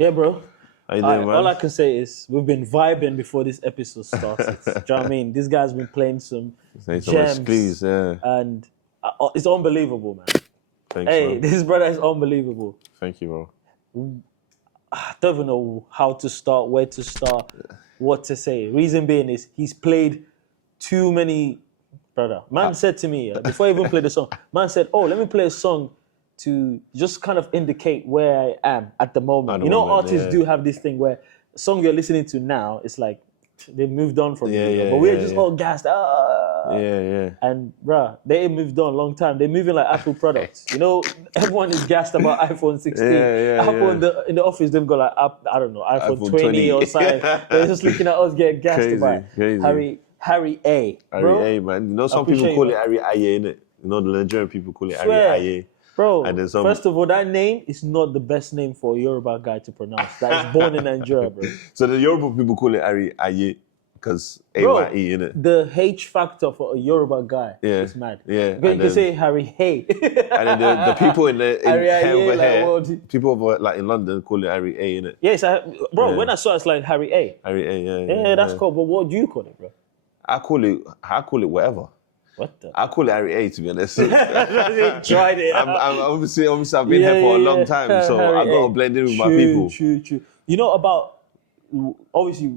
Yeah, bro. How you doing, man? All I can say is we've been vibing before this episode started. Do you know what I mean? This guy's been playing some gems, squeeze, yeah. and it's unbelievable, man. Thanks, Hey, man. this brother is unbelievable. Thank you, bro. I don't even know how to start, where to start, what to say. Reason being is he's played too many, brother. Man said to me, before I even played the song, man said, oh, let me play a song to just kind of indicate where I am at the moment. Artists do have this thing where the song you're listening to now, it's like they moved on from you. But we're just all gassed. And bruh, they ain't moved on a long time. They're moving like Apple products. Everyone is gassed about iPhone 16. Apple in the office, they've got like, I don't know, iPhone 20 or something. They're just looking at us getting gassed about Harry A. Harry A, man. Some people call it Harry Aye, innit? The Nigerian people call it Harry Aye. Bro, first of all, that name is not the best name for a Yoruba guy to pronounce. That is born in Nigeria, bro. So the Yoruba people call it Harry Aye because A-Y-E, innit? The H factor for a Yoruba guy is mad. Yeah. You can say Harry Hey. And then the people in Harry people over like in London call it Harry A, innit? Yes, when I saw it, it's like Harry A. Harry A, yeah. That's cool. But what do you call it, bro? I call it whatever. What the? I call it Harry A, to be honest. Tried it. I'm obviously I've been here for a long time, so I got to blend in with my people. True. You know about, obviously,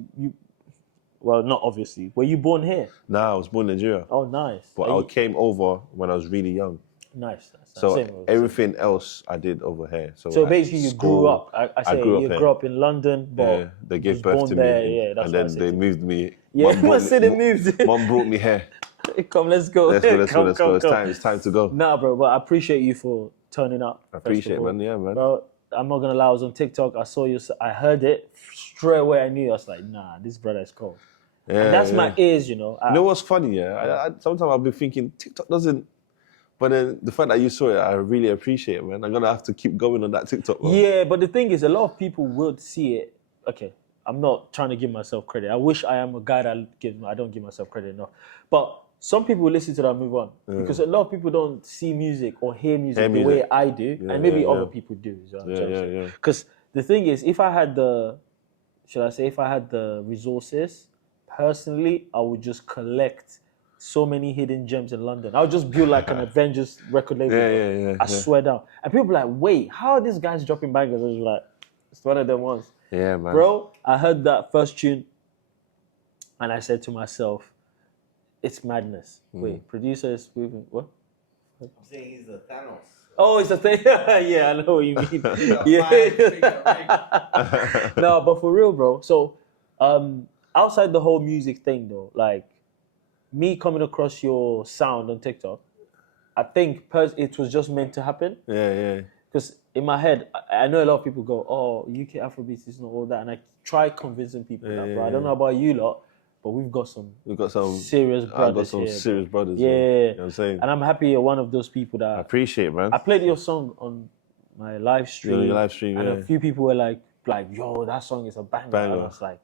not obviously. Were you born here? Nah, I was born in Nigeria. Oh, nice. But I came over when I was really young. Nice. So everything else I did over here. So basically you grew up. I grew up in London, but they gave birth to me. And then they moved me. Yeah, must say they moved. Mom brought me here. Come, let's go. Let's go. It's time to go. Nah, bro, but I appreciate you for turning up. I appreciate it, man. Yeah, man. Bro, I'm not gonna lie, I was on TikTok. I saw you. I heard it straight away. I knew. I was like, nah, this brother is cold. Yeah, and that's my ears, you know what's funny? Yeah, sometimes I've been thinking TikTok doesn't. But then the fact that you saw it, I really appreciate it, man. I'm gonna have to keep going on that TikTok. Bro. Yeah, but the thing is, a lot of people would see it. Okay, I'm not trying to give myself credit. I wish I am a guy that I don't give myself credit enough. But some people listen to that and move on because a lot of people don't see music or hear music the way I do, and maybe other people do. Because the thing is, if I had the resources, personally, I would just collect so many hidden gems in London. I would just build like an Avengers record label. I swear down. And people are like, wait, how are these guys dropping bangers? I was like, it's one of them ones. Yeah, man. Bro, I heard that first tune and I said to myself, it's madness. Wait, producers, what? I'm saying he's a Thanos. Oh, it's a thing. Yeah, I know what you mean. No, but for real, bro. So, outside the whole music thing, though, like me coming across your sound on TikTok, I think it was just meant to happen. Yeah. Because in my head, I know a lot of people go, "Oh, UK Afrobeats is not all that," and I try convincing people that, bro. I don't know about you lot. But we've got some serious brothers. I've got some serious brothers. Yeah. You know what I'm saying? And I'm happy you're one of those people that... I appreciate it, man. I played your song on my live stream. Your live stream, and a few people were like, yo, that song is a banger. And I was like,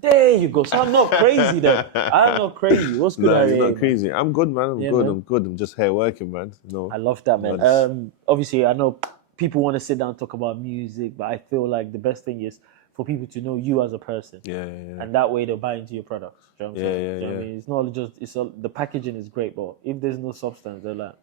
there you go. So I'm not crazy then. I'm not crazy. What's good, Harry? You're not crazy. I'm good, man. I'm good. I'm just here working, man. I love that, man. Obviously, I know people want to sit down and talk about music, but I feel like the best thing is for people to know you as a person. Yeah. And that way they'll buy into your products. Do you know what I'm saying? Yeah. I mean, it's not just, the packaging is great, but if there's no substance, they're like,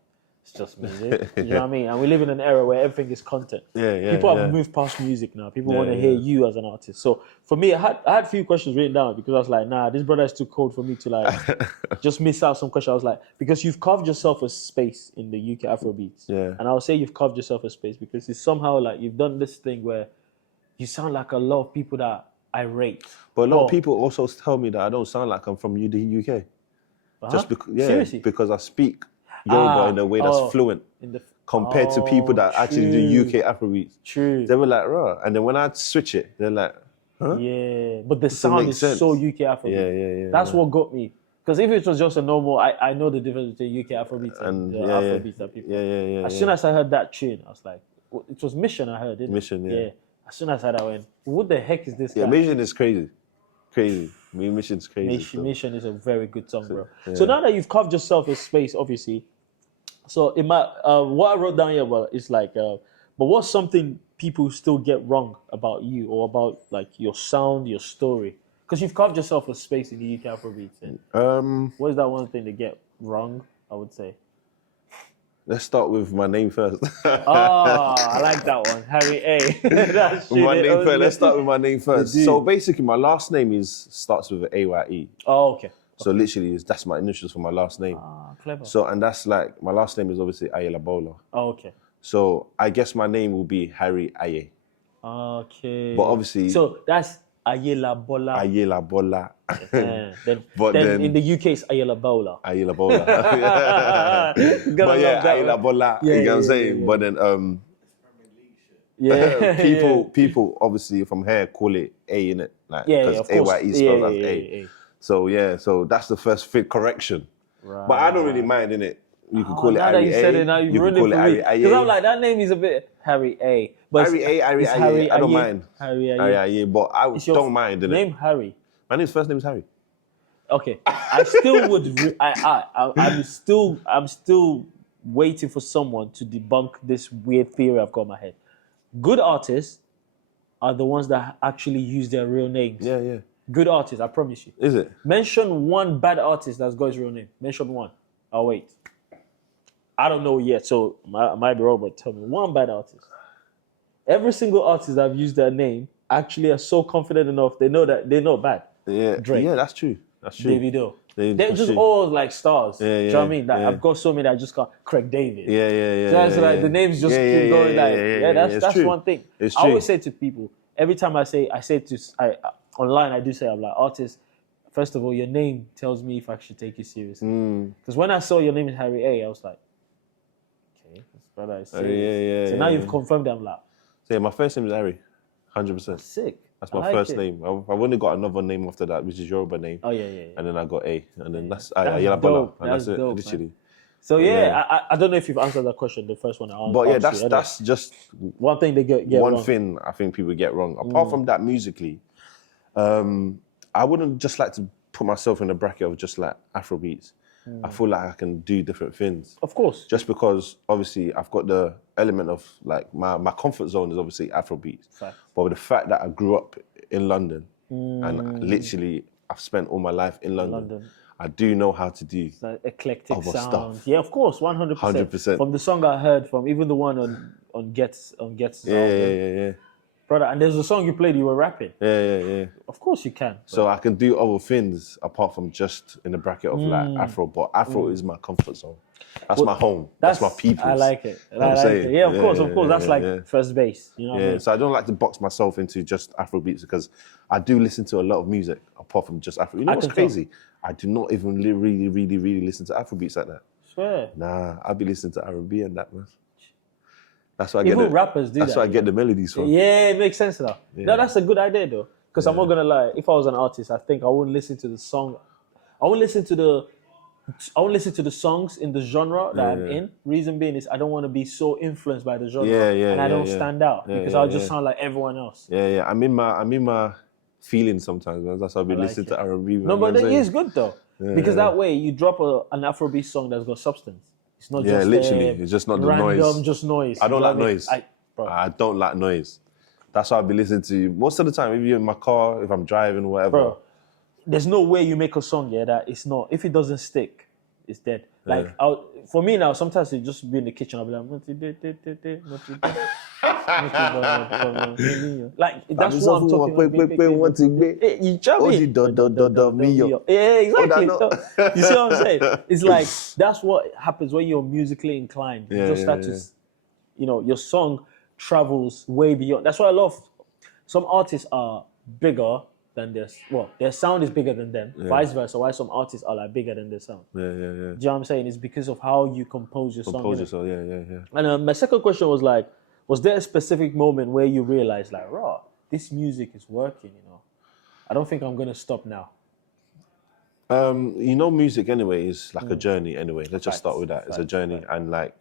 it's just music. You know what I mean? And we live in an era where everything is content. People have moved past music now. People want to hear you as an artist. So for me, I had a few questions written down because I was like, nah, this brother is too cold for me to like just miss out some questions. I was like, because you've carved yourself a space in the UK Afrobeats. Yeah. And I'll say you've carved yourself a space because it's somehow like you've done this thing where you sound like a lot of people that I rate. But a lot of people also tell me that I don't sound like I'm from the UK. Just Seriously? because I speak Yoruba in a way that's fluent compared to people that actually do UK Afrobeats. True. They were like, raw. And then when I switch it, they're like, huh? Yeah, but the sound is so UK Afrobeat. Yeah. That's what got me. Because if it was just a normal, I know the difference between UK Afrobeats and the Afrobeats that people. Yeah. As soon as I heard that tune, I was like, it was Mission I heard, didn't it? Mission, yeah. As soon as I heard that, I went, what the heck is this guy? Yeah, Mission is crazy. Mission's crazy. Mission is a very good song, bro. So now that you've carved yourself a space, obviously, so in my what I wrote down here is like, but what's something people still get wrong about you or about like your sound, your story? Because you've carved yourself a space in the UK Afrobeats. And what is that one thing they get wrong? I would say. Let's start with my name first. I like that one, Harry A. That's true. My They name always first. Let's get- start with my name first. do. So basically, my last name starts with an AYE. Oh, okay. So literally, that's my initials for my last name. Clever. So and that's like my last name is obviously Ayela Bola. Oh, okay. So I guess my name will be Harry Aye. Okay. But obviously, So that's Ayela Bola. Ayela Bola. Then, But then then- in the UK it's Ayela Bola. Ayela Bola. Gotta But love yeah, that Ayela one. Bola. Yeah, you know what I'm yeah, saying? yeah. But then Yeah. people obviously from here call it A in it, like Yeah, because of course. AYE spelled as yeah, A. yeah. So that's the first fit correction. But I don't really mind in it. You can call it now Harry that you said A. it, now you can ruined it call for me. Harry Because I'm Aye. like, that name is a bit Harry A. But Harry A, Harry it's Aye. I don't Aye. mind. Harry Aye. Harry Aye, but I It's your don't mind in it. name Harry. My first name is Harry. Okay, I still would. I'm still waiting for someone to debunk this weird theory I've got in my head. Good artists are the ones that actually use their real names. Yeah. Good artists, I promise you. Is it? Mention one bad artist that's got his real name. Mention one. I'll wait. I don't know yet, so I might be wrong, but tell me one bad artist. Every single artist that have used their name actually are so confident enough they know that they're not bad. Yeah. Drake. Yeah, that's true. That's true. Davido. They're That's just true. all like stars. Do you know what I yeah, mean? Like, yeah. I've got so many I just got Craig David. Yeah. So that's like the names just keep going. That's true. one thing. It's I true. always say to people, every time I say online, I do say I'm like, artists, first of all, your name tells me if I should take you seriously. Because when I saw your name is Harry A, I was like, okay, this brother is serious. So now you've confirmed I'm like, So yeah, my first name is Harry. 100%. sick. That's I my like first it. name. I've only got another name after that, which is Yoruba name. Oh, yeah. And then I got A. And then that's That's Ayela Bola. dope. And that's it, dope, literally. man. So yeah, Yeah. I don't know if you've answered that question, the first one. But yeah, that's just one thing they get one wrong. thing I think people get wrong. Apart from that, musically, I wouldn't just like to put myself in a bracket of just like Afrobeats. I feel like I can do different things. Of course. Just because obviously I've got the element of like my comfort zone is obviously Afrobeats. Fact. But with the fact that I grew up in London and literally I've spent all my life in London. I do know how to do Like eclectic other sound. stuff. Yeah, of course, 100%. 100%. From the song I heard, from even the one on Ghetts' album. Yeah. Brother, and there's a song you played, you were rapping. Yeah. Of course you can. So I can do other things apart from just in the bracket of like Afro. But Afro is my comfort zone. That's my home. That's my people. I like it. You know what I'm I like saying? it. Yeah, of course. That's yeah, like yeah. first base. You know what I Yeah, mean? so I don't like to box myself into just Afrobeats because I do listen to a lot of music apart from just Afro. You know what's can tell. crazy? I do not even really listen to Afrobeats like that. Swear. Nah, I be listening to R&B and that, man. That's why I Even get the, rappers do That's that. why I get the melodies from. Yeah, it makes sense now. No, that's a good idea though. Because I'm not gonna lie, if I was an artist, I think I wouldn't listen to the song. I wouldn't listen to the songs in the genre that I'm in. Reason being is I don't want to be so influenced by the genre, and I don't stand out because I'll just sound like everyone else. Yeah. I'm in my feelings sometimes, man. That's why I be like listening it. to R&B. Man, No, you know but what I'm it saying? is good though because that way you drop an Afrobeat song that's got substance. It's not Yeah, just literally. It's just not the random, noise. just noise. I don't You know like what I mean? noise. Bro, I don't like noise. That's why I be listening to most of the time. If you're in my car, if I'm driving, or whatever. bro, there's no way you make a song that it's not. If it doesn't stick, it's dead. Like for me now, sometimes it just be in the kitchen. I'll be like, what you did, like that's what I'm talking about. You tell me. Yeah, exactly. You see what I'm saying? It's like that's what happens when you're musically inclined. You just start to, your song travels way beyond. That's why I love some artists are bigger than their sound is bigger than them. Vice versa. Why some artists are like bigger than their sound. Yeah. Do you know what I'm saying? It's because of how you compose your song. Yeah. And my second question was like, was there a specific moment where you realized like, raw, this music is working, I don't think I'm going to stop now. Music anyway is like a journey anyway. Let's just start with that. It's a journey and like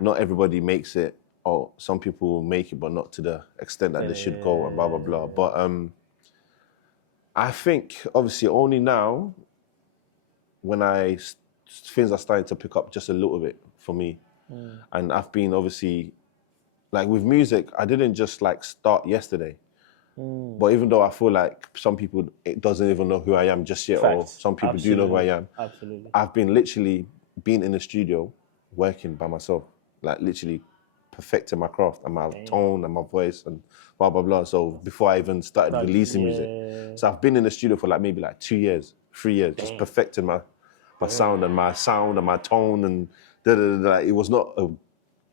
not everybody makes it or some people will make it but not to the extent that they should go and blah, blah, blah. But I think obviously only now when things are starting to pick up just a little bit for me. And I've been obviously like with music, I didn't just like start yesterday. But even though I feel like some people it doesn't even know who I am just yet, or Facts. some people do know who I am. Absolutely. I've been literally been in the studio working by myself, like literally perfecting my craft and my tone and my voice and blah blah blah. So before I even started releasing music, so I've been in the studio for like maybe like 2 years, 3 years, just perfecting my sound and my tone and da da da. It was not a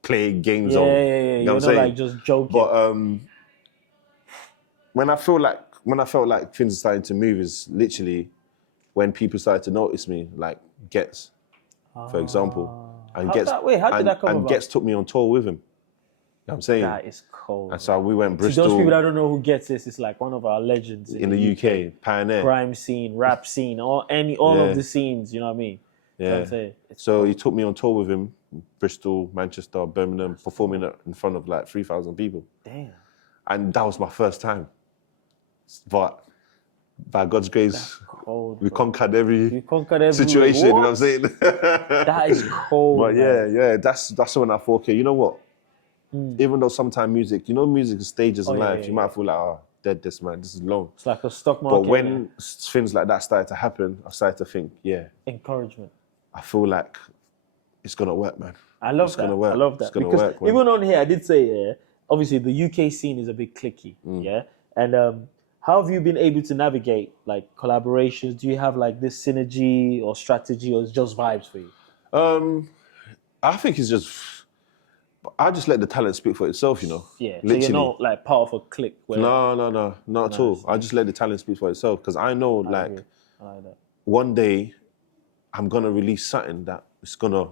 play game zone. Yeah. You know You're what I'm not saying? like just joking. But when I felt like things are starting to move is literally when people started to notice me, like Ghetts, for example. And How Ghetts, did that come and about? Ghetts took me on tour with him. You know what I'm saying? That is cold. And so we went To Bristol those people that don't know who Ghetts is, it's like one of our legends in the UK, pioneer. Crime scene, rap scene, all of the scenes. You know what I mean? Yeah. So I'm saying, So he took me on tour with him, Bristol, Manchester, Birmingham, performing in front of like 3,000 people. damn. And that was my first time. But by God's grace, Cold. we bro. conquered every You conquered every situation. You know what I'm What? saying? That is cold. But man. yeah, that's when I thought, okay, you know what? Even though sometimes music is stages in life, you might feel like, oh, dead this man, this is long. It's like a stock market. But when things like that started to happen, I started to think, yeah, encouragement. I feel like it's gonna work, man. I love It's that. gonna work. I love that It's gonna because work, man. even on here, I did say, yeah, obviously the UK scene is a bit cliquey, yeah. And how have you been able to navigate like collaborations? Do you have like this synergy or strategy, or it's just vibes for you? I think it's just, I just let the talent speak for itself, you know. Yeah. Literally. So you're not like part of a clique. Where No, not at all. I just let the talent speak for itself because I know, I like, agree. I like that. one day I'm gonna release something that is gonna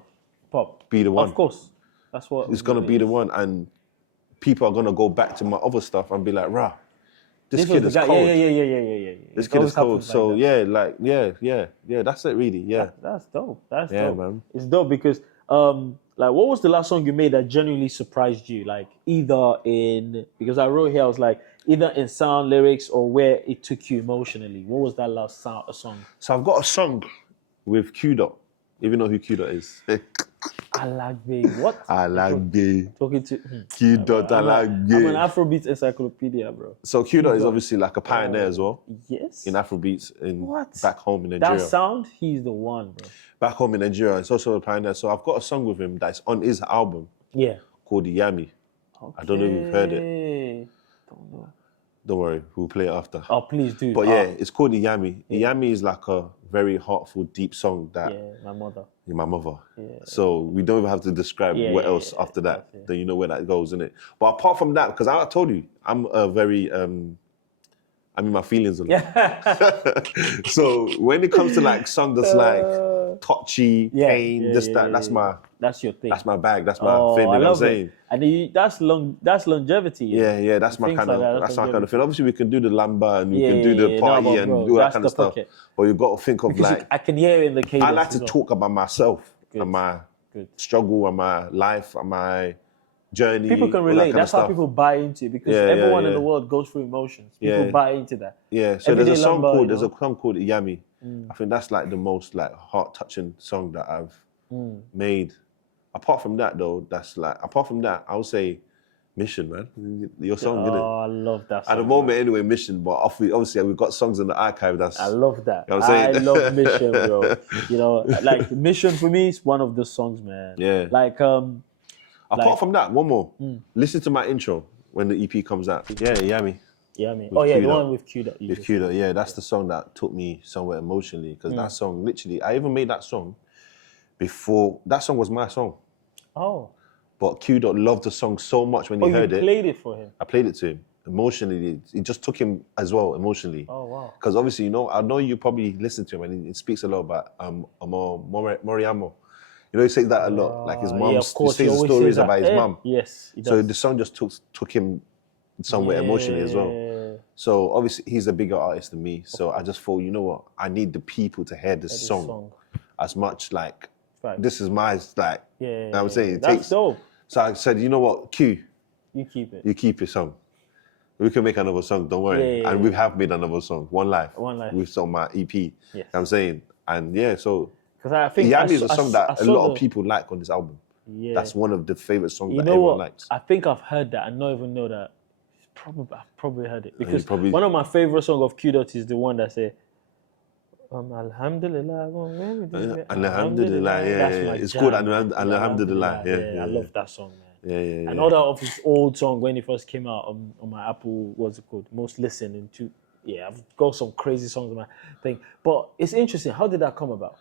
Pop. be the one. Of course. That's what It's gonna be the one, and people are gonna go back to my other stuff and be like, rah, this kid was is the guy. cold. Yeah. This It kid always is cold. happens So like that. yeah, that's it really. Yeah. That's dope. That's Yeah, dope. man. It's dope because like what was the last song you made that genuinely surprised you? Like either in, because I wrote here, I was like either in sound, lyrics, or where it took you emotionally. What was that last song? So I've got a song with QDOT, even know who QDOT is. I like babe. What? I like the Talking to QDOT, I like I'm the. an Afrobeats encyclopedia, bro. So QDOT is obviously like a pioneer as well Yes. in Afrobeats What? back home in Nigeria. That sound, he's the one, bro. Back home in Nigeria, it's also a pioneer. So I've got a song with him that's on his album Yeah. called Yami. I don't know if you've heard it. Okay. Don't know. Don't worry, we'll play it after. Oh, please do. But yeah, it's called Yami. Yami is like a very heartful, deep song that Yeah, my mother. my mother. So we don't even have to describe what else after that. Then you know where that goes, innit? But apart from that, because I told you, I'm a very, I'm in my feelings a lot. So when it comes to like song that's like touchy, pain, that's your thing. that's my bag, that's my thing. You know I what I'm love saying? it. And that's longevity. Yeah, that's my Things kind like of that, that's that's my kind of thing. Obviously, we can do the lamba and we can do yeah, the party but and bro, do that that's kind the of stuff. pocket. But you've got to think of Because like I can hear it in the cadence. I like to as well. talk about myself and my struggle and my life and my journey. People can all that relate. kind of That's how stuff. people buy into it because Yeah, everyone in yeah. the world goes through emotions. People Yeah. buy into that. Yeah, so Everyday there's a song Lamba, called you know? Yami. I think that's like the most like heart touching song that I've made. Apart from that though, I would say Mission, man. Your song, innit? Oh, I love that song. At the moment anyway, Mission, but obviously we've got songs in the archive that's I love that. You know what I'm I saying? love Mission, bro. You know, like Mission for me is one of the songs, man. Yeah. Like apart from that, one more. Listen to my intro when the EP comes out. Yeah, Yami. Yeah, I mean. With Oh yeah, the QDOT. one with QDOT. you With just- QDOT, yeah, that's the song that took me somewhere emotionally because that song, literally, I even made that song before. That song was my song, Oh. but QDOT loved the song so much when he You heard it. played it for him. I played it to him emotionally. It just took him as well emotionally. Oh wow. Because obviously, I know you probably listen to him and it speaks a lot about Moriamo. You know, he says that a lot. Like his mom, yeah, of course, he he says the always stories says that. about his Eh, mum. Yes, he So does. the song just took him somewhere emotionally as well. Yeah. So obviously he's a bigger artist than me. So I just thought, you know what? I need the people to hear this song as much like Right. this is my like. Yeah, You know what I'm saying? It that's takes- dope. So I said, you know what, Q, You keep it. you keep your song. We can make another song, don't worry. Yeah. And we have made another song, One Life. One Life. With on my EP. You know Yes. what I'm saying? And yeah, so Because I think Yami is a song that a saw lot of people like on this album. Yeah. That's one of the favorite songs You that know everyone what? likes. I think I've heard that. I don't even know that. I've probably heard it because probably- one of my favorite songs of QDOT is the one that say, Alhamdulillah, Alhamdulillah, yeah, That's yeah. my It's jam, called man. Alhamdulillah, yeah. I love that song, man. Yeah. And all that of his old song when it first came out on my Apple, what's it called? Most listened into. Yeah, I've got some crazy songs on my thing. But it's interesting. How did that come about?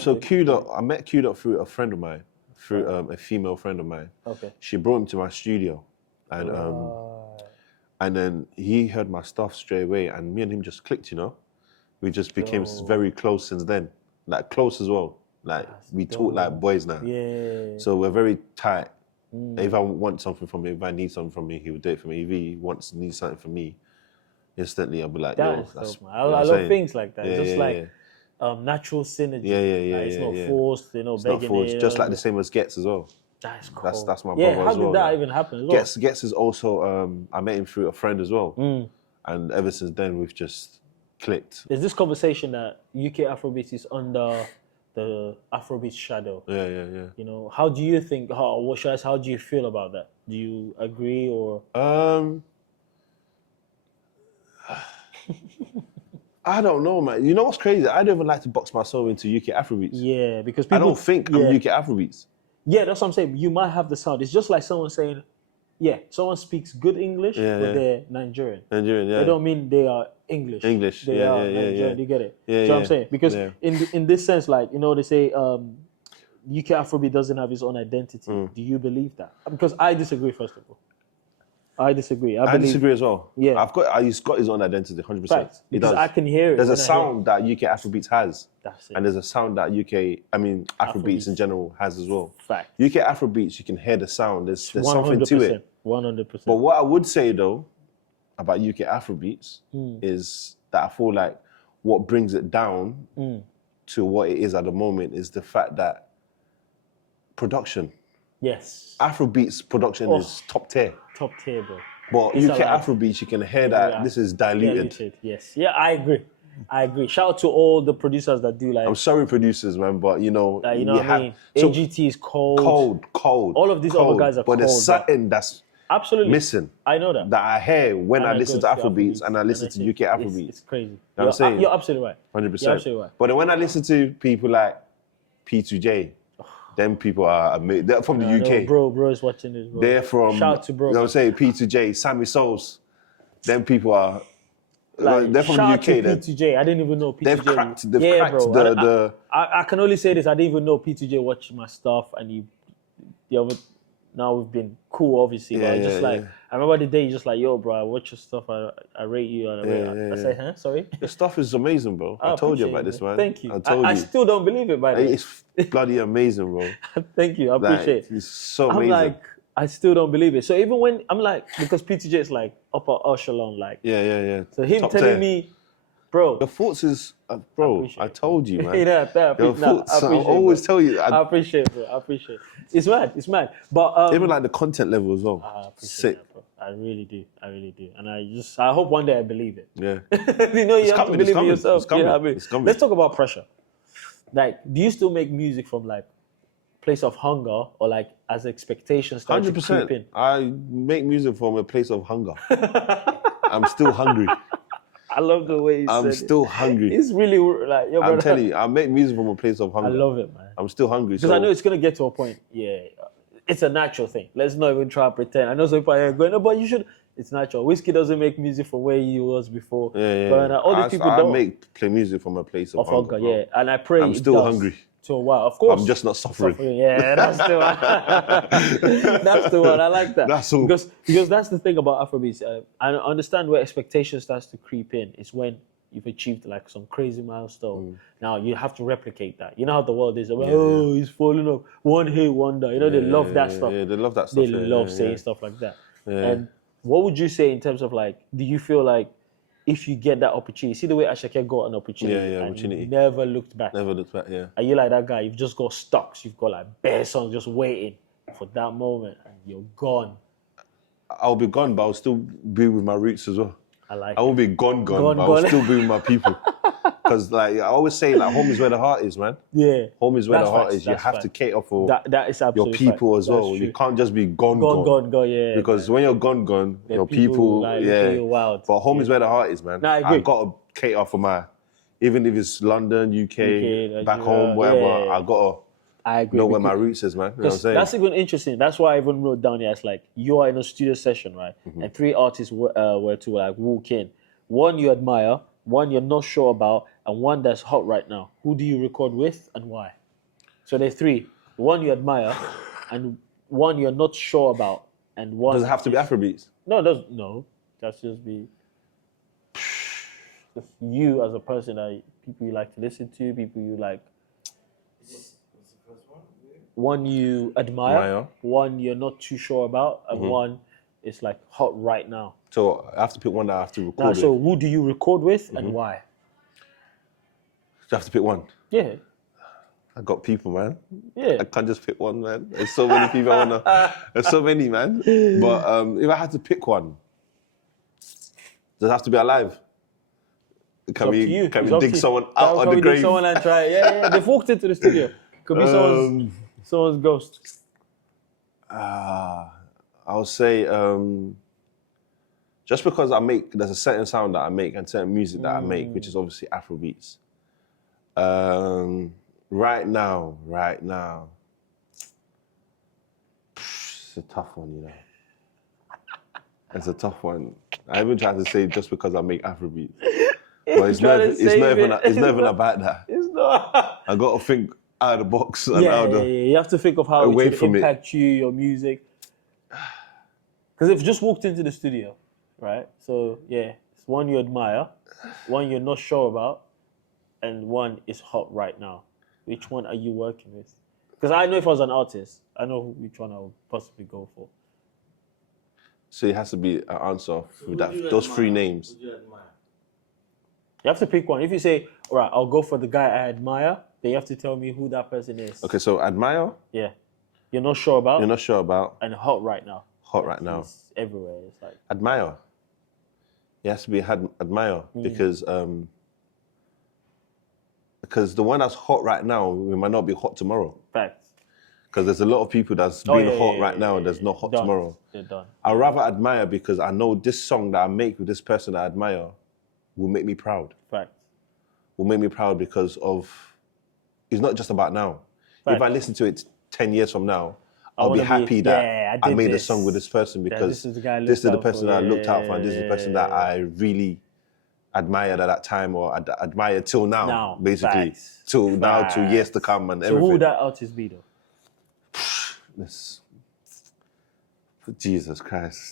So QDOT, I met QDOT through a friend of mine, through a female friend of mine. Okay. She brought him to my studio, and then he heard my stuff straight away, and me and him just clicked, you know. We just became very close since then, like close as well. Like we talk like boys now. Yeah. So we're very tight. If I want something from him, if I need something from me, he would do it for me. If he needs something from me, instantly I'll be like, yo, That's that's dope, man. I love things like that. It's just like natural synergy. Yeah. Like, it's not forced, you know, It's not begging forced. it. Just like the same as Ghetts as well. That's cool. That's my yeah, brother how as well. did that like. even happen as well? Ghetts is also, I met him through a friend as well. And ever since then, we've just clicked. There's this conversation that UK Afrobeats is under the Afrobeats shadow. Yeah. You know, how do you think, how do you feel about that? Do you agree or? I don't know, man. You know what's crazy? I don't even like to box myself into UK Afrobeats. Yeah, because I people... don't think I'm UK Afrobeats. Yeah, that's what I'm saying. You might have the sound. It's just like someone saying, someone speaks good English, but they're Nigerian. Nigerian, yeah. They don't mean they are English. They are Nigerian. You get it? Yeah, you know what I'm saying? Because in this sense, like, you know, they say UK Afrobeat doesn't have its own identity. Do you believe that? Because I disagree, first of all. I disagree. I disagree as well. Yeah. He's got his own identity, 100%. Fact. Because I can hear it. There's a sound that UK Afrobeats has. That's it. And there's a sound that Afrobeats in general has as well. Fact. UK Afrobeats, you can hear the sound. There's something to it. 100%. But what I would say though about UK Afrobeats is that I feel like what brings it down to what it is at the moment is the fact that production. Yes. Afrobeats production is top tier. Top tier, bro. But UK Afrobeats, you can hear that this is diluted. Yes. Yeah, I agree. Shout out to all the producers that do like... I'm sorry, producers, man, but you know... you know what I mean? AGT is cold. Cold. All of these other guys are cold. But there's something that's absolutely missing. I know that. That I hear when I listen to Afrobeats and I listen to UK Afrobeats. It's crazy. You know what I'm saying? You're absolutely right. 100%. You're absolutely right. But then when I listen to people like P2J, them people are amazing. They're from the UK. No, bro is watching this, bro. They're from... Shout out to bro. You know what I'm saying? P2J, Sammy Souls. Them people are... they're from the UK. P2J. I didn't even know P2J. They've cracked bro. I can only say this. I didn't even know P2J watched my stuff, and now we've been cool, obviously. But I remember the day you just like, yo, bro, I watch your stuff. I rate you. And I say, huh? Sorry. Your stuff is amazing, bro. I told you about this, man. Thank you. I told you. I still don't believe it, by the way. It's bloody amazing, bro. Thank you. I appreciate it. It's so amazing. I'm like, I still don't believe it. So even when I'm like, because P2J is like upper echelon, like. Yeah. So him Top telling 10. me, bro. Your thoughts is, bro, I told you, man. Your thoughts, I always tell you. I appreciate it, bro. I appreciate it. It's mad. But even like the content level as well. I appreciate Sick. that, bro. I really do. And I hope one day I believe it. Yeah. You know, you have to believe in yourself. It's coming. You know what I mean? It's coming. Let's talk about pressure. Like, do you still make music from like place of hunger or like as expectations start to creep in? I make music from a place of hunger. I'm still hungry. I love the way I'm still hungry. It's really like, yo, I'm telling you, I make music from a place of hunger. I love it, man. I'm still hungry. Because I know it's going to get to a point, it's a natural thing. Let's not even try to pretend. I know some people are going, no, but you should. It's natural. Whiskey doesn't make music from where he was before. But all these people don't. I play music from a place of hunger. Yeah. And I pray I'm still hungry. So wow, of course. I'm just not suffering. Yeah, that's the one. That's the one. I like that. That's all. Because that's the thing about Afrobeats. I understand where expectation starts to creep in. It's when you've achieved like some crazy milestone. Now you have to replicate that. You know how the world is. Oh, he's falling off. One hit wonder. You know, they love that stuff. Yeah, they love that stuff. They love saying stuff like that. And what would you say in terms of like, do you feel like if you get that opportunity, see the way Ashake got an opportunity and opportunity. Never looked back. Never looked back, yeah. Are you like that guy? You've just got stocks. You've got like bare songs just waiting for that moment and you're gone. I'll be gone, but I'll still be with my roots as well. I like I won't be gone, but I'll still be with my people. Because like I always say, like home is where the heart is, man. Yeah. Home is where That's the heart facts, is. You that's have to facts. cater for That is your absolutely people fact. as That's well. true. You can't just be gone. Yeah. Because man. when you're gone, The your people, like, look at you wild. But home is where the heart is, man. Nah, I agree. gotta cater for my, even if it's London, UK, like, back home, wherever. yeah. I gotta I agree. know where my roots is, man. You know what I'm saying? That's even interesting. That's why I even wrote down here. It's like you are in a studio session, right? Mm-hmm. And 3 artists were to like walk in. One you admire, one you're not sure about, and one that's hot right now. Who do you record with and why? So there's 3. One you admire, and one you're not sure about, and one. Does it have to be Afrobeats? No. That's just be just you as a person that people you like to listen to, people you like. What's the first one? One you admire, one you're not too sure about, and one is like hot right now. So I have to pick one that I have to record Now, with. so who do you record with and why? You have to pick one. Yeah, I got people, man. yeah. I can't just pick one, man. There's so many people I wanna. There's so many, man. But if I had to pick one, does it have to be alive? Can we dig someone out of the grave? Dig someone and try? Yeah. They've walked into the studio. Could be someone's ghost. I would say just because there's a certain sound that I make and certain music that I make, which is obviously Afrobeats. Right now, it's a tough one, you know. It's a tough one. I even tried to say just because I make Afrobeats, but it's not even about that. It's not. I got to think out of the box and You have to think of how it away would from impact you, your music. Because if you just walked into the studio, right? So yeah, it's one you admire, one you're not sure about, and one is hot right now. Which one are you working with? Because I know if I was an artist, I know which one I would possibly go for. So it has to be an answer with those 3 names. Who do you admire? You have to pick one. If you say, all right, I'll go for the guy I admire, then you have to tell me who that person is. Okay, so admire. Yeah. You're not sure about. You're not sure about. And hot right now. Hot right now. It's everywhere. It's like Admire. It has to be admire because the one that's hot right now, we might not be hot tomorrow. facts. Because there's a lot of people that's being hot right now and that's not hot Done. tomorrow. They're done. I'd rather admire because I know this song that I make with this person I admire will make me proud. Facts. Will make me proud because of, it's not just about now. Facts. If I listen to it 10 years from now, I'll be wanna happy that I made a song with this person because this is the guy I this is looked the out person for. that I looked out for and this is the Yeah. person that I really admired at that time or admire till now, basically. Facts. Till now, to years to come and So everything. who would that artist be though? Jesus Christ.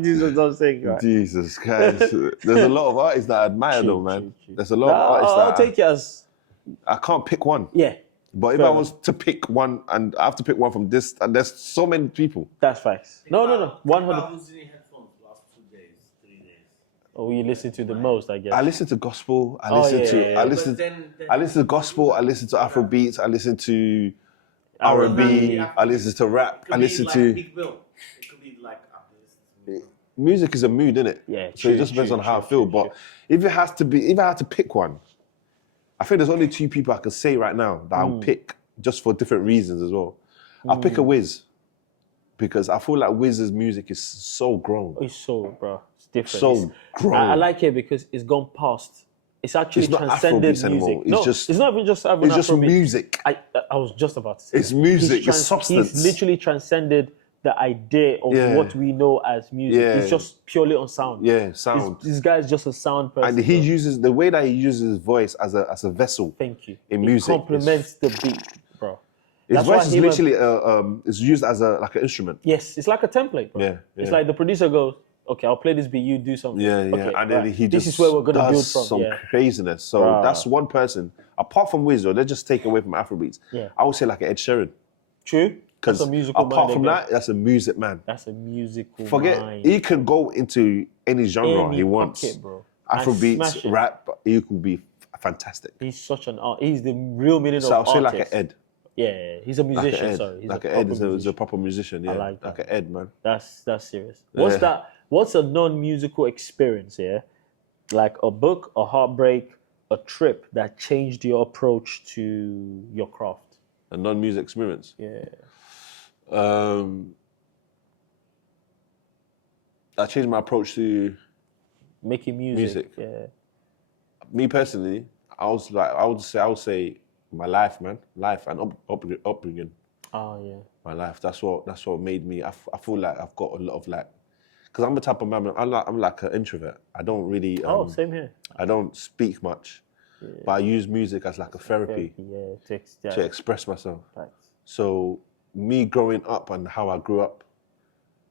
Jesus, don't say right. Jesus Christ. There's a lot of artists that I admire though, man. True. There's a lot of artists I'll that take it as I can't pick one. yeah. But if Fair I enough. was to pick one and I have to pick one from this, and there's so many people. That's facts. No. 100. Who's in your headphones the last 2 days, 3 days? Oh, you listen to the most, I guess. I listen to gospel. I Oh, listen yeah, to yeah, yeah. I listen But then- I listen to gospel. I listen to Afrobeats. I listen to R&B. R&B. I listen to rap. It could I be listen like to Big Bill. It could be like after this. music is a mood, isn't it? Yeah, So it just depends on how I feel. But if it has to be, if I had to pick one, I think there's only 2 people I can say right now that I'll pick just for different reasons as well. I'll pick a Wiz because I feel like Wiz's music is so grown. It's so, bro. It's different. So It's- grown. I like it because it's gone past. It's actually It's not transcended Afrobeats music. anymore. It's No, just- it's not even just having It's just Afrobeat. music. I was just about to say It's that. music, He's it's substance. He's literally transcended the idea of Yeah. what we know as music. Yeah. It's just purely on sound. Yeah, sound. This guy's just a sound person. And he bro. uses the way that he uses his voice as a vessel. Thank you. in It music, complements the beat, bro. His That's why voice is him and- literally is used as like an instrument. Yes, it's like a template, bro. Yeah, It's yeah. like the producer goes, okay, I'll play this beat, you do something. Yeah, yeah. Okay, and then right. he This just is where we're gonna build does from. some Yeah. craziness. So Bruh. that's one person. Apart from Wiz, though, let's just take away from Afrobeats. Yeah. I would say like an Ed Sheeran. True. That's Because a musical apart mind from again. that, that's a music man. That's a musical Forget, mind. he can go into any genre Any he wants. pocket, bro. And smash Afrobeats, it. rap, he could be fantastic. He's such an art. He's the real meaning So I'll of say artist. like an Ed. Yeah, he's a Like musician. an Ed. Sorry, he's Like a an proper Ed is a musician. proper musician, yeah. like that. Like an Ed, man. That's serious. What's Yeah. that? What's a non-musical experience here? Like a book, a heartbreak, a trip that changed your approach to your craft? A non-music experience. Yeah. I changed my approach to Making music. Yeah. me personally. I would say my life, man, life and upbringing. Oh yeah. My life. That's what made me. I feel like I've got a lot of like, because I'm the type of man. I'm like an introvert. I don't really. Same here. I don't speak much, but I use music as like a therapy to express myself. Right. So me growing up and how I grew up,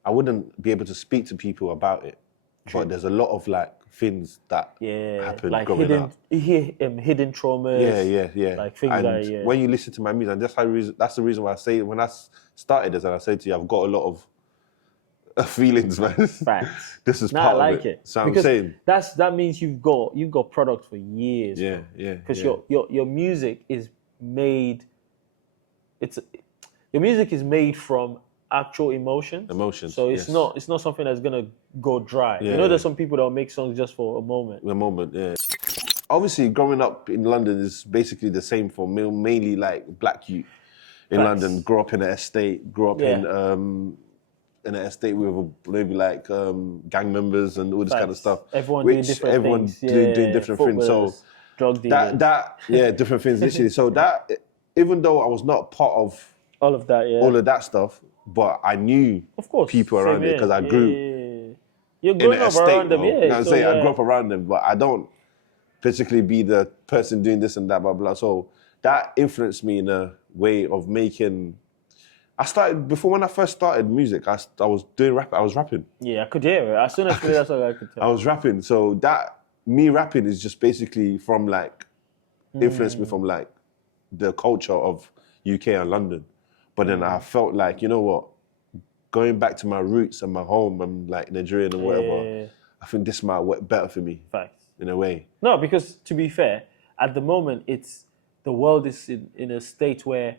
I wouldn't be able to speak to people about it. True. But there's a lot of like things that happen like growing up. hidden traumas. Yeah. Like things and that when you listen to my music, and that's the reason why I say when I started this, and I said to you, I've got a lot of feelings, man. Facts. This is Nah, part I like of it. So Because I'm saying, that means you've got product for years. yeah. Because your music is made. Your music is made from actual emotions. So it's not something that's gonna go dry. Yeah, there's some people that make songs just for a moment. The moment, yeah. Obviously, growing up in London is basically the same for mainly like black youth in Facts. London. Grew up in an estate. Grew up in an estate with maybe like gang members and all this kind of stuff. Everyone doing different things. Doing different things. So drug dealers. different things literally. So that, even though I was not part of all of that stuff, but I knew of course people around it because I grew You're in growing an up estate. around them, You know what I'm saying? I grew yeah. up around them, but I don't particularly be the person doing this and that, blah, blah. So that influenced me in a way of making. When I first started music, I was doing rap. I was rapping. Yeah, I could hear it. As soon as you played that song, I could tell. I was rapping. So that, me rapping is just basically from like, influenced me from like the culture of UK and London. But then I felt like, you know what, going back to my roots and my home and like Nigerian and whatever, I think this might work better for me. Facts. In a way. No, because to be fair, at the moment, the world is in a state where,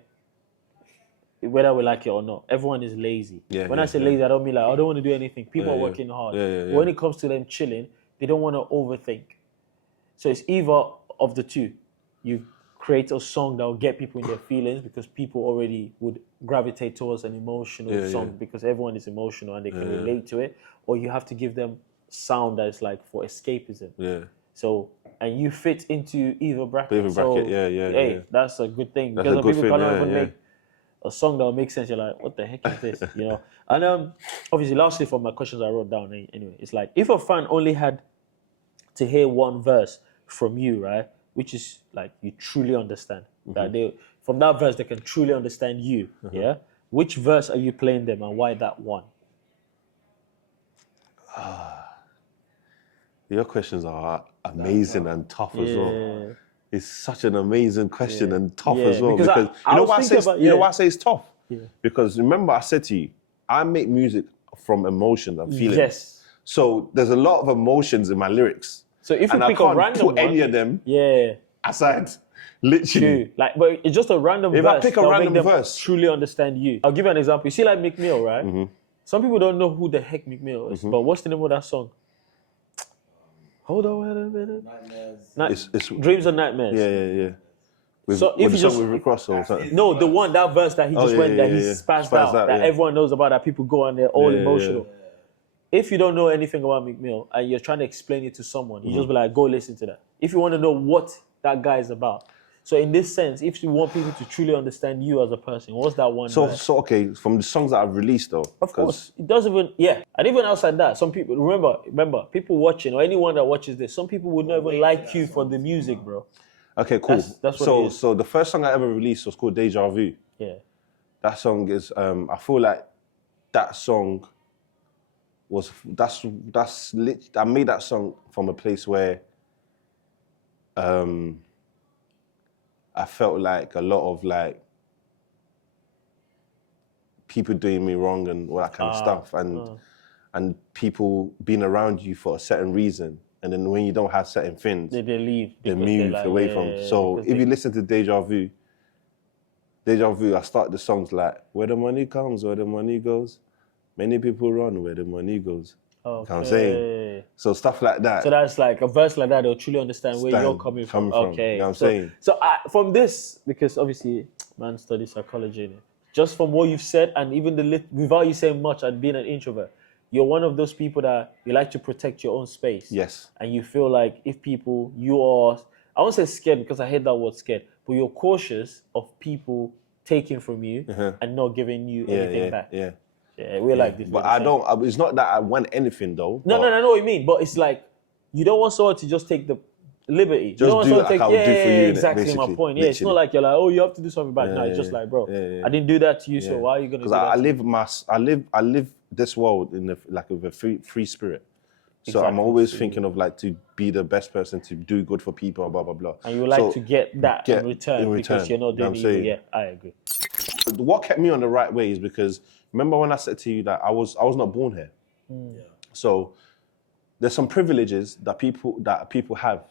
whether we like it or not, everyone is lazy. When I say lazy, I don't mean like, I don't want to do anything. People are working hard. When it comes to them chilling, they don't want to overthink. So it's either of the two. You create a song that will get people in their feelings because people already would gravitate towards an emotional song because everyone is emotional and they can relate to it. Or you have to give them sound that is like for escapism. Yeah. So, and you fit into either bracket. Hey, that's a good thing. That's Because a good people thing, cannot even make a song that will make sense. You're like, what the heck is this? And obviously, lastly, for my questions I wrote down anyway, it's like, if a fan only had to hear one verse from you, right, which is like you truly understand, that from that verse they can truly understand you, which verse are you playing them and why that one? Your questions are amazing and tough as well. It's such an amazing question and tough as well. Because you know why I say it's tough? Yeah. Because remember I said to you, I make music from emotion and feelings. Yes. So there's a lot of emotions in my lyrics. So if you pick a random one, any of them aside. Literally. True. Like, but it's just a random verse. If I pick a random verse, truly understand you. I'll give you an example. You see like Meek Mill, right? Mm-hmm. Some people don't know who the heck Meek Mill is, but what's the name of that song? Hold on, wait a minute. Nightmares. It's Dreams and Nightmares. Yeah. With if you just with Rick Ross or something. No, that verse that he just went that he spazzed out that everyone knows about, that people go and they're all emotional. Yeah. If you don't know anything about Meek Mill and you're trying to explain it to someone, you just be like, go listen to that. If you want to know what that guy is about. So in this sense, if you want people to truly understand you as a person, what's that one? So okay, from the songs that I've released though. Of course, it doesn't even, and even outside that, some people, remember, people watching or anyone that watches this, some people would not even like you for the music, bro. Okay, cool. That's what it is. So the first song I ever released was called Deja Vu. Yeah. That song is, I feel like that song was, I made that song from a place where I felt like a lot of like people doing me wrong and all that kind of stuff, and people being around you for a certain reason, and then when you don't have certain things, they leave. They move away from. So if you listen to Deja Vu, I start the songs like, where the money comes, where the money goes. Many people run where the money goes. what I'm saying? So stuff like that. So that's like a verse like that, they'll truly understand where you're coming from. Okay. You know what I'm so, saying? So from this, because obviously man studies psychology, innit? Just from what you've said, and even without you saying much, and being an introvert, you're one of those people that you like to protect your own space. Yes. And you feel like if you are, I won't say scared because I hate that word scared, but you're cautious of people taking from you and not giving you anything back. Yeah. Yeah, we're like this. But I don't. It's not that I want anything though. No, I know what you mean. But it's like you don't want someone to just take the liberty. Just do like I would do for you. Exactly basically, my point. Yeah, it's not like you're like, oh, you have to do something back. No, it's just like, bro, I didn't do that to you, so why are you gonna? Because I live this world in with a free spirit. So I'm always thinking of like to be the best person, to do good for people, blah blah blah. And you would like to get that in return because you're not doing it. Yeah, I agree. What kept me on the right way is because remember when I said to you that I was not born here. So there's some privileges that people have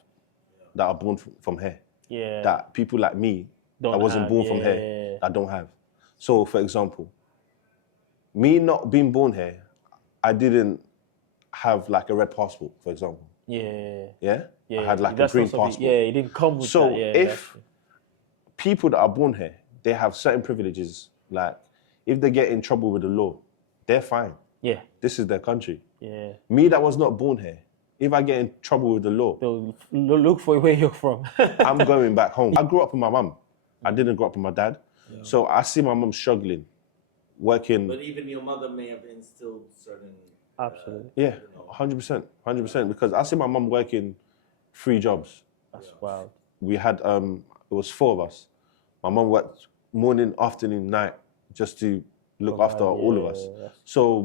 that are born from here. Yeah. That people like me that wasn't born from here that don't have. So for example, me not being born here, I didn't have like a red passport, for example. Yeah. Yeah? I had like a green passport. Yeah, it didn't come with so that. Yeah, if people that are born here, they have certain privileges, like if they get in trouble with the law, they're fine. Yeah. This is their country. Yeah. Me that was not born here, if I get in trouble with the law, they'll look for where you're from. I'm going back home. I grew up with my mum. I didn't grow up with my dad. Yeah. So I see my mum struggling, working. But even your mother may have instilled certain... Absolutely. Yeah, 100%. Because I see my mum working 3 jobs. That's wild. We had, it was 4 of us. My mum worked morning, afternoon, night, just to look after all of us. Yeah. So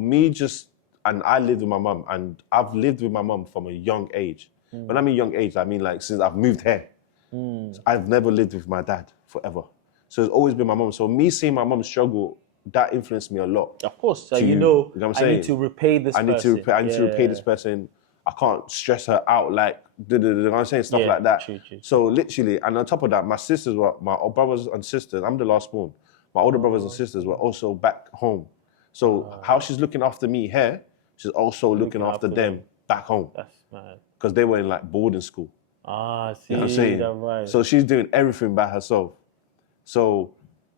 and I lived with my mum, and I've lived with my mum from a young age. When I mean young age, I mean like since I've moved here. So I've never lived with my dad forever. So it's always been my mum. So me seeing my mum struggle, that influenced me a lot. Of course. So you know what I'm saying? I need to repay this person. I need to repay this person. I can't stress her out like, you know what I'm saying? Stuff like that. True. So literally, and on top of that, my brothers and sisters, I'm the last born. My older brothers and sisters were also back home. So how she's looking after me here, she's also looking after them back home. That's mad. Because they were in like boarding school. Ah, see, you know what I'm saying? Right. So she's doing everything by herself. So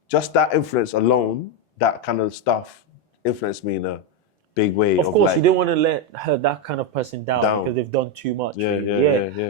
just that influence alone, that kind of stuff influenced me in a big way. Of course, you didn't want to let that kind of person down because they've done too much. Yeah.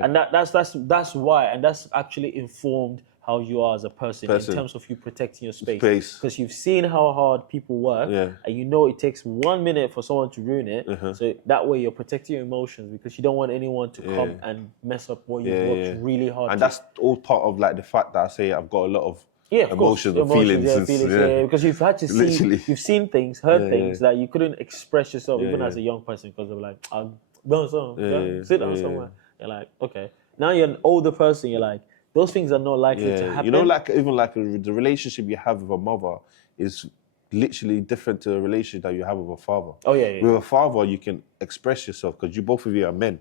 And that's why, and that's actually informed how you are as a person. In terms of you protecting your space. Because you've seen how hard people work, and you know it takes 1 minute for someone to ruin it. So that way you're protecting your emotions because you don't want anyone to come and mess up what you've worked really hard. And that's all part of like the fact that I say I've got a lot of emotions and feelings. feelings. Because you've had to see, you've seen things, heard things that you couldn't express yourself even as a young person because of like, I'm going somewhere, sit down somewhere. You're like, okay. Now you're an older person. You're like, those things are not likely to happen. You know, like even like the relationship you have with a mother is literally different to a relationship that you have with a father. Oh yeah. With a father, you can express yourself because both of you are men.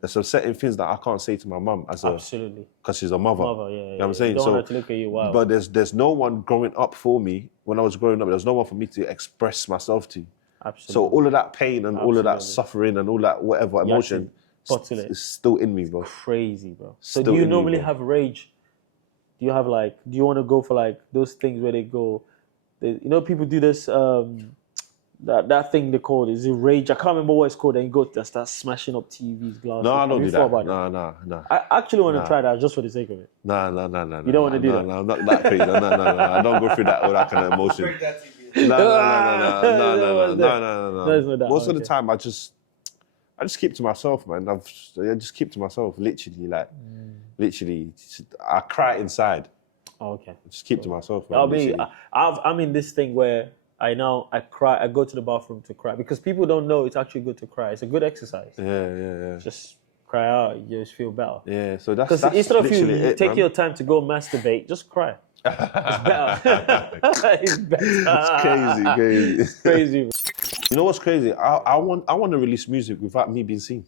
There's some certain things that I can't say to my mum absolutely because she's a mother. You know what I'm saying? You don't want her to look at you wild. But there's no one growing up for me when I was growing up. There's no one for me to express myself to. Absolutely. So all of that pain and all of that suffering and all that whatever emotion is still in me, bro. Crazy, bro. So do you normally have rage? Do you have do you want to go for like those things where they go, you know, people do this, that thing they call is it rage? I can't remember what it's called. And you go and start smashing up TVs, glasses. No, I don't do that. No. I actually want to try that just for the sake of it. No. You don't want to do that? No, I'm not that crazy. No. I don't go through all that kind of emotion. No. Most of the time, I just keep to myself, man. I just keep to myself, literally, literally. I cry inside. Oh, okay. I just keep to myself, man. I'm in this thing where I cry. I go to the bathroom to cry because people don't know it's actually good to cry. It's a good exercise. Yeah. Just cry out. You just feel better. Yeah. So that's because instead of you take man. your time to go masturbate, just cry. It's better. It's better. It's crazy. It's crazy. You know what's crazy? I want to release music without me being seen.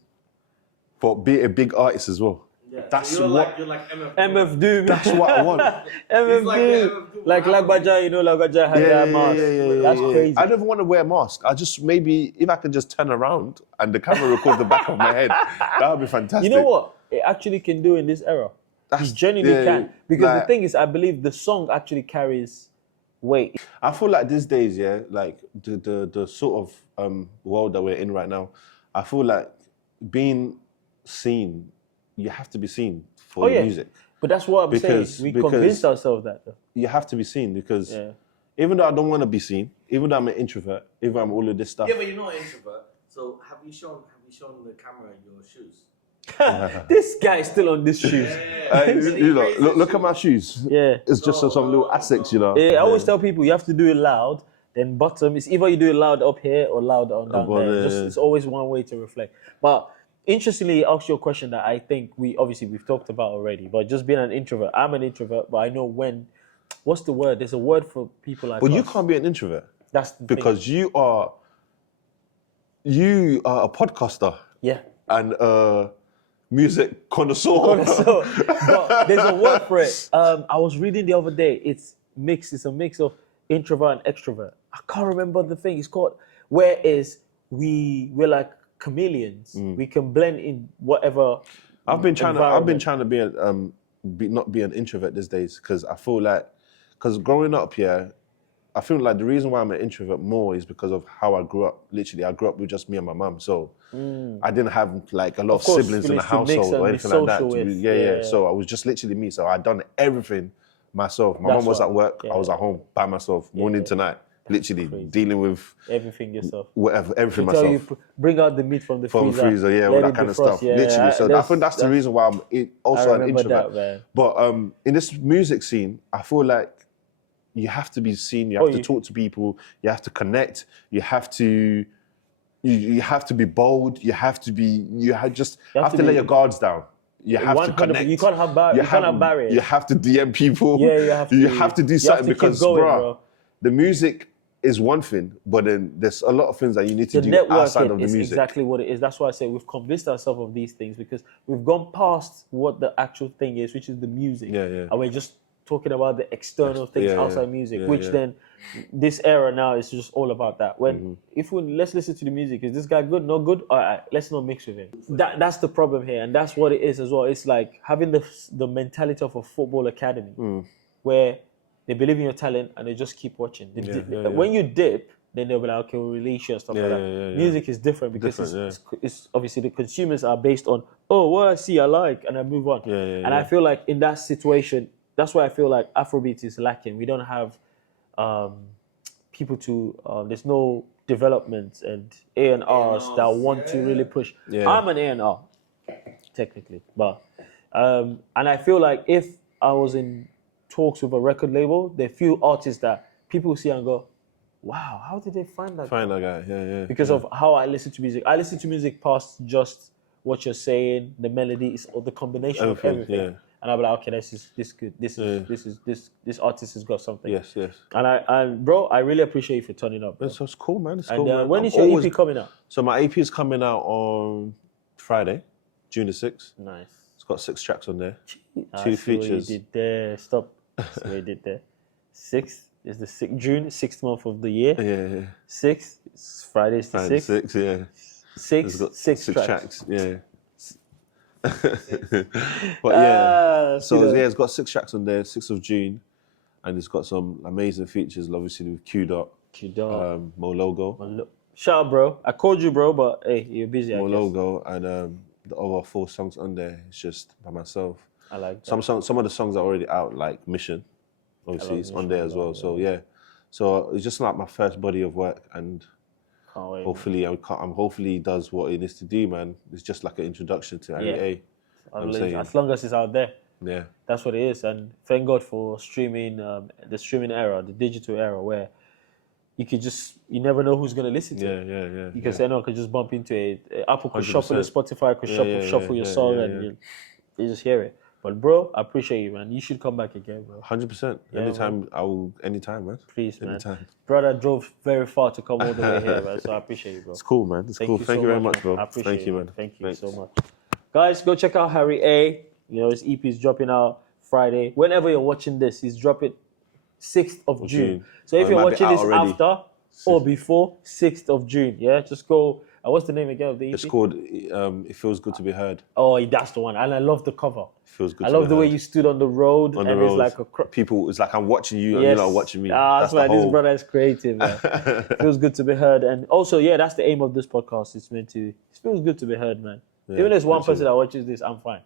But be a big artist as well. Yeah. That's so what- you're like MF. MF Doom. That's what I want. MF He's like Doom. the MF Doom. Like Lagbaja, you know, Lagbaja had that mask. That's crazy. I don't want to wear a mask. I just maybe if I could just turn around and the camera records the back of my head, that would be fantastic. You know what? It actually can do in this era. That's- It genuinely yeah, can. Because like- the thing is, I believe the song actually carries weight. I feel like these days, yeah, like the sort of world that we're in right now, I feel like being seen, you have to be seen for the music. But that's what I'm Because- saying. We because- convinced ourselves that. Though. You have to be seen because Yeah. even though I don't want to be seen, even though I'm an introvert, even though I'm all of this stuff. Yeah, but you're not an introvert. So have you shown the camera your shoes? This guy is still on this shoes. You know, look at my shoes. Yeah. It's just some little Asics, you know. I always tell people you have to do it loud. Then bottom is either you do it loud up here or loud on down there. It's always one way to reflect. But interestingly, I asked you a question that I think we've talked about already. But just being an introvert, I'm an introvert, but I know when. What's the word? There's a word for people like. But you us. can't be an introvert That's the because you are a podcaster yeah. and a music connoisseur. So, but there's a word for it. I was reading the other day. It's a mix of introvert and extrovert. I can't remember the thing. It's called. Whereas we're like chameleons. We can blend in whatever. I've been trying environment. to not be an introvert these days because I feel like growing up here, I feel like the reason why I'm an introvert more is because of how I grew up. Literally, I grew up with just me and my mum, so I didn't have like a lot of course, siblings in the feelings to mix household and or be anything like that. social with. Yeah. So I was just literally me. So I'd done everything myself. My That's mum was what- at work. yeah. I was at home by myself, morning to night, literally dealing with Everything yourself. whatever, everything Tell myself. you bring out the meat from the From freezer. freezer, yeah, all let that it kind of defrost. stuff. Yeah, Literally. So I think that's the reason why I'm also I an remember introvert. that, man. But in this music scene, I feel like you have to be seen. You have to talk to people. You have to connect. You have to. You have to be bold. You have to be. You have to lay your guards down. You have to 100%. connect. You can't have barriers. You have to DM people. Yeah, you have to. You have to do something keep because, going, bro, the music is one thing, but then there's a lot of things that you need to The do outside of networking the is music. exactly what it is. That's why I say we've convinced ourselves of these things because we've gone past what the actual thing is, which is the music. Yeah. And we're just talking about the external things outside music, which yeah. then this era now is just all about that. When let's listen to the music, is this guy good? Not good? All right, let's not mix with him. That's the problem here, and that's what it is as well. It's like having the mentality of a football academy, where they believe in your talent and they just keep watching. When you dip, then they'll be like, okay, we'll release you and stuff like that. Music is different because it's obviously the consumers are based on, what I see, I like, and I move on. And I feel like in that situation, that's why I feel like Afrobeats is lacking. We don't have people to, there's no development and A&Rs that want to really push. I'm an A&R, technically. But, and I feel like if I was in talks with a record label, there are few artists that people see and go, wow, how did they find that guy? Yeah. Because of how I listen to music. I listen to music past just what you're saying, the melodies, or the combination of everything. Yeah. And I'll be like, okay, this good. This artist has got something. Yes. And bro, I really appreciate you for turning up. Bro. It's cool, man. It's And cool, man. when is your EP coming out? So my EP is coming out on Friday, June the 6th. Nice. It's got 6 tracks on there. I 2 see what features. you did there. Stop. I see what you did there. 6th is the 6th June, 6th month of the year. Yeah. 6th, Friday's the Friday 6th. 6, yeah. 6, It's got 6 6 tracks. yeah. But yeah, it's got 6 tracks on there, 6th of June, and it's got some amazing features, obviously with QDOT, QDOT. Mo Logo, Shout out, bro. I called you, bro, but hey, you're busy. Mo Logo, and the other 4 songs on there. It's just by myself. I like that. Some of the songs are already out, like Mission, obviously it's on there as well. So yeah, so it's just like my first body of work, and Can't wait. hopefully hopefully he does what he needs to do, man. It's just like an introduction to Harry A. As long as it's out there. Yeah. That's what it is. And thank God for streaming, the streaming era, the digital era, where you never know who's going to listen to it. Yeah. Because anyone could just bump into it. Apple could 100%. shuffle it, Spotify could shuffle your song, and you just hear it. But bro, I appreciate you, man. You should come back again, bro. 100%. Yeah, Anytime, man. Please, man. Anytime. Brother drove very far to come all the way here, man. So I appreciate you, bro. It's cool, man. It's cool. Thank you very much, bro. I appreciate Thank you, man. Thank you Thanks. so much. Guys, go check out Harry A. You know, his EP is dropping out Friday. Whenever you're watching this, he's dropping 6th of June. So if It you're might be watching out this already. after or before 6th of June, yeah, just go. What's the name again of the EP? It's called It Feels Good to Be Heard. Oh, that's the one. And I love the cover. Feels good I to love be the way heard. you stood on the road On the and road. it's like a People, it's like I'm watching you and you're not watching me. That's the why this whole. brother is creative, man. Feels good to be heard. And also, yeah, that's the aim of this podcast. It's meant to, it feels good to be heard, man. Even if there's one person that watches this, I'm fine.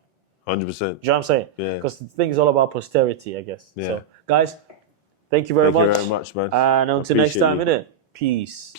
100%. Do you know what I'm saying? Yeah. Because the thing is all about posterity, I guess. Yeah. So, guys, thank you very much. Thank you very much, man. And until next Appreciate time, you. innit? Peace.